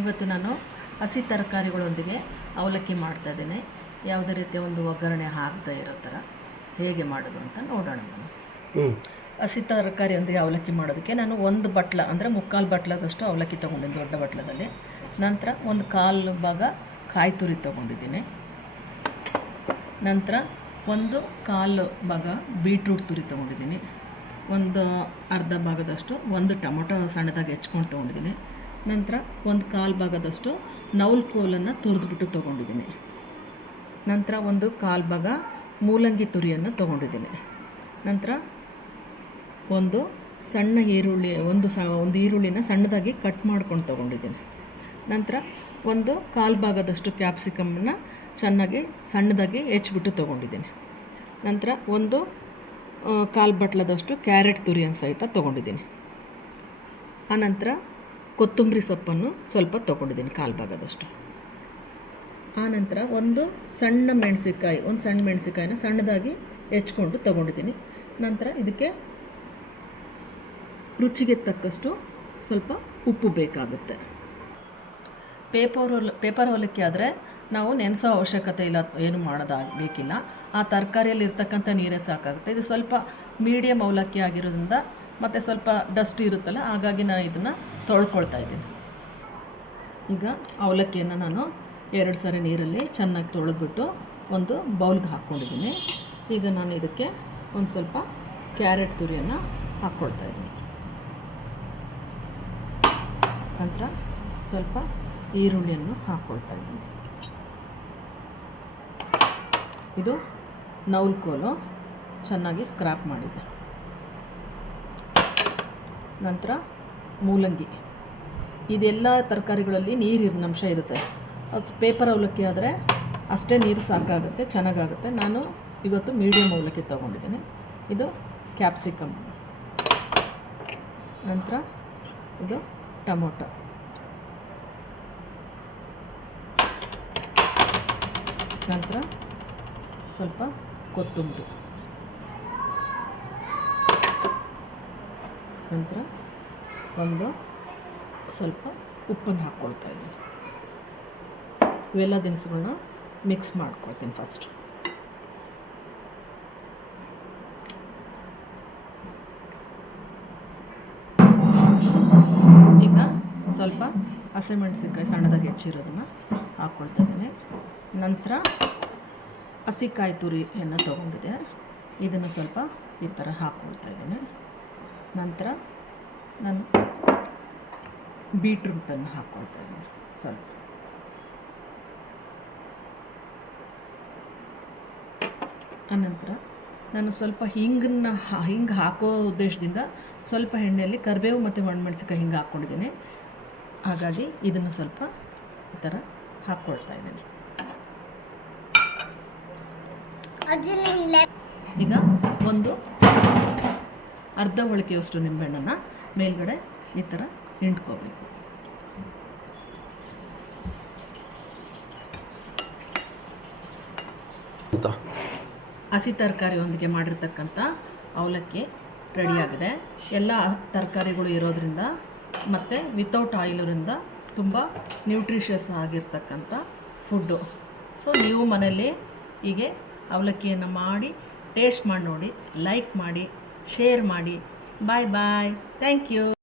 ಇವತ್ತು ನಾನು ಹಸಿ ತರಕಾರಿಗಳೊಂದಿಗೆ ಅವಲಕ್ಕಿ ಮಾಡ್ತಾ ಇದ್ದೇನೆ. ಯಾವುದೇ ರೀತಿಯ ಒಂದು ಒಗ್ಗರಣೆ ಹಾಕದೇ ಇರೋ ಥರ ಹೇಗೆ ಮಾಡೋದು ಅಂತ ನೋಡೋಣ ನಾನು ಹಸಿ ತರಕಾರಿಯೊಂದಿಗೆ ಅವಲಕ್ಕಿ ಮಾಡೋದಕ್ಕೆ ನಾನು ಒಂದು ಬಟ್ಲ ಅಂದರೆ ಮುಕ್ಕಾಲು ಬಟ್ಲದಷ್ಟು ಅವಲಕ್ಕಿ ತೊಗೊಂಡಿದ್ದೀನಿ ದೊಡ್ಡ ಬಟ್ಲದಲ್ಲಿ. ನಂತರ ಒಂದು ಕಾಲು ಭಾಗ ಕಾಯಿ ತುರಿ ತೊಗೊಂಡಿದ್ದೀನಿ. ನಂತರ ಒಂದು ಕಾಲು ಭಾಗ ಬೀಟ್ರೂಟ್ ತುರಿ ತೊಗೊಂಡಿದ್ದೀನಿ. ಒಂದು ಅರ್ಧ ಭಾಗದಷ್ಟು ಒಂದು ಟೊಮೊಟೊ ಸಣ್ಣದಾಗಿ ಹೆಚ್ಕೊಂಡು ತೊಗೊಂಡಿದ್ದೀನಿ. ನಂತರ ಒಂದು ಕಾಲು ಭಾಗದಷ್ಟು ನೌಲ್ ಕೋಲನ್ನು ತುರಿದ್ಬಿಟ್ಟು ತೊಗೊಂಡಿದ್ದೀನಿ. ನಂತರ ಒಂದು ಕಾಲು ಭಾಗ ಮೂಲಂಗಿ ತುರಿಯನ್ನು ತೊಗೊಂಡಿದ್ದೀನಿ. ನಂತರ ಒಂದು ಸಣ್ಣ ಈರುಳ್ಳಿ, ಒಂದು ಸ, ಒಂದು ಈರುಳ್ಳಿನ ಸಣ್ಣದಾಗಿ ಕಟ್ ಮಾಡ್ಕೊಂಡು ತೊಗೊಂಡಿದ್ದೀನಿ. ನಂತರ ಒಂದು ಕಾಲು ಭಾಗದಷ್ಟು ಕ್ಯಾಪ್ಸಿಕಮ್ಮನ್ನು ಚೆನ್ನಾಗಿ ಸಣ್ಣದಾಗಿ ಹೆಚ್ಚಿಬಿಟ್ಟು ತೊಗೊಂಡಿದ್ದೀನಿ. ನಂತರ ಒಂದು ಕಾಲು ಬಟ್ಲದಷ್ಟು ಕ್ಯಾರೆಟ್ ತುರಿಯನ್ನು ಸಹಿತ ತೊಗೊಂಡಿದ್ದೀನಿ. ಆನಂತರ ಕೊತ್ತಂಬರಿ ಸೊಪ್ಪನ್ನು ಸ್ವಲ್ಪ ತೊಗೊಂಡಿದ್ದೀನಿ ಕಾಲು ಭಾಗದಷ್ಟು. ಆನಂತರ ಒಂದು ಸಣ್ಣ ಮೆಣಸಿಕಾಯಿ ಒಂದು ಸಣ್ಣ ಮೆಣಸಿಕಾಯಿನ ಸಣ್ಣದಾಗಿ ಹೆಚ್ಕೊಂಡು ತೊಗೊಂಡಿದ್ದೀನಿ. ನಂತರ ಇದಕ್ಕೆ ರುಚಿಗೆ ತಕ್ಕಷ್ಟು ಸ್ವಲ್ಪ ಉಪ್ಪು ಬೇಕಾಗುತ್ತೆ. ಪೇಪರ್ ಹೊಲ ಪೇಪರ್ ಹೊಲಕ್ಕೆ ಆದರೆ ನಾವು ನೆನೆಸೋ ಅವಶ್ಯಕತೆ ಇಲ್ಲ, ಏನು ಮಾಡೋದು ಬೇಕಿಲ್ಲ ಆ ತರಕಾರಿಯಲ್ಲಿ ಇರ್ತಕ್ಕಂಥ ನೀರೇ ಸಾಕಾಗುತ್ತೆ. ಇದು ಸ್ವಲ್ಪ ಮೀಡಿಯಮ್ ಅವಲಕ್ಕಿ ಆಗಿರೋದ್ರಿಂದ ಮತ್ತು ಸ್ವಲ್ಪ ಡಸ್ಟ್ ಇರುತ್ತಲ್ಲ, ಹಾಗಾಗಿ ನಾನು ಇದನ್ನು ತೊಳ್ಕೊಳ್ತಾ ಇದ್ದೀನಿ. ಈಗ ಅವಲಕ್ಕಿಯನ್ನು ನಾನು ಎರಡು ಸಾರಿ ನೀರಲ್ಲಿ ಚೆನ್ನಾಗಿ ತೊಳೆದ್ಬಿಟ್ಟು ಒಂದು ಬೌಲ್ಗೆ ಹಾಕ್ಕೊಂಡಿದ್ದೀನಿ. ಈಗ ನಾನು ಇದಕ್ಕೆ ಒಂದು ಸ್ವಲ್ಪ ಕ್ಯಾರೆಟ್ ತುರಿಯನ್ನು ಹಾಕ್ಕೊಳ್ತಾ ಇದ್ದೀನಿ. ನಂತರ ಸ್ವಲ್ಪ ಈರುಳ್ಳಿಯನ್ನು ಹಾಕ್ಕೊಳ್ತಾ ಇದ್ದೀನಿ. ಇದು ನೌಲ್ಕೋಲು ಚೆನ್ನಾಗಿ ಸ್ಕ್ರಾಪ್ ಮಾಡಿದೆ. ನಂತರ ಮೂಲಂಗಿ. ಇದೆಲ್ಲ ತರಕಾರಿಗಳಲ್ಲಿ ನೀರಿನ ಅಂಶ ಇರುತ್ತೆ. ಅದು ಪೇಪರ್ ಅವಲಕ್ಕಿ ಆದರೆ ಅಷ್ಟೇ ನೀರು ಸಾಕಾಗುತ್ತೆ, ಚೆನ್ನಾಗಾಗುತ್ತೆ. ನಾನು ಇವತ್ತು ಮೀಡಿಯಮ್ ಅವಲಕ್ಕಿ ತೊಗೊಂಡಿದ್ದೀನಿ. ಇದು ಕ್ಯಾಪ್ಸಿಕಮ್. ನಂತರ ಇದು ಟೊಮೊಟೊ. ನಂತರ ಸ್ವಲ್ಪ ಕೊತ್ತಂಬರಿ. ನಂತರ ಒಂದು ಸ್ವಲ್ಪ ಉಪ್ಪನ್ನು ಹಾಕ್ಕೊಳ್ತಾ ಇದ್ದೀನಿ. ಇವೆಲ್ಲ ದಿನಸುಗಳನ್ನ ಮಿಕ್ಸ್ ಮಾಡ್ಕೊಳ್ತೀನಿ ಫಸ್ಟ್ ಈಗ ಸ್ವಲ್ಪ ಹಸಿಮೆಣಸಿನ್ಕಾಯಿ ಸಣ್ಣದಾಗಿ ಹೆಚ್ಚಿರೋದನ್ನು ಹಾಕ್ಕೊಳ್ತಾ ಇದ್ದೀನಿ. ನಂತರ ಹಸಿಕಾಯಿ ತುರಿಯನ್ನು ತೊಗೊಂಡಿದೆ ಇದನ್ನು ಸ್ವಲ್ಪ ಈ ಥರ ಹಾಕ್ಕೊಳ್ತಾ ಇದ್ದೀನಿ. ನಂತರ ನಾನು ಬೀಟ್ರೂಟನ್ನು ಹಾಕ್ಕೊಳ್ತಾ ಇದ್ದೀನಿ. ಸ್ವಲ್ಪ. ಆನಂತರ ನಾನು ಸ್ವಲ್ಪ ಹಿಂಗನ್ನ ಹಿಂಗೆ ಹಾಕೋ ಉದ್ದೇಶದಿಂದ ಸ್ವಲ್ಪ ಎಣ್ಣೆಯಲ್ಲಿ ಕರಿಬೇವು ಮತ್ತು ಒಣಮೆಣಸಿಕಾಯಿ ಹಿಂಗೆ ಹಾಕ್ಕೊಂಡಿದ್ದೀನಿ. ಹಾಗಾಗಿ ಇದನ್ನು ಸ್ವಲ್ಪ ಈ ಥರ ಹಾಕ್ಕೊಳ್ತಾ ಇದ್ದೀನಿ. ಈಗ ಒಂದು ಅರ್ಧ ಒಳಕೆಯಷ್ಟು ನಿಂಬೆಹಣ್ಣನ್ನು ಮೇಲ್ಗಡೆ ಈ ಥರ ಹಿಂಡ್ಕೋಬೇಕು. ಹಸಿ ತರಕಾರಿಯೊಂದಿಗೆ ಮಾಡಿರ್ತಕ್ಕಂಥ ಅವಲಕ್ಕಿ ರೆಡಿಯಾಗಿದೆ. ಎಲ್ಲ ತರಕಾರಿಗಳು ಇರೋದ್ರಿಂದ ಮತ್ತು ವಿತೌಟ್ ಆಯಿಲರಿಂದ ತುಂಬ ನ್ಯೂಟ್ರಿಷಿಯಸ್ ಆಗಿರ್ತಕ್ಕಂಥ ಫುಡ್ಡು ಸೊ ನೀವು ಮನೆಯಲ್ಲಿ ಹೀಗೆ ಅವಲಕ್ಕಿಯನ್ನು ಮಾಡಿ ಟೇಸ್ಟ್ ಮಾಡಿ ನೋಡಿ ಲೈಕ್ ಮಾಡಿ ಶೇರ್ ಮಾಡಿ. ಬಾಯ್ ಬಾಯ್ ಥ್ಯಾಂಕ್ ಯು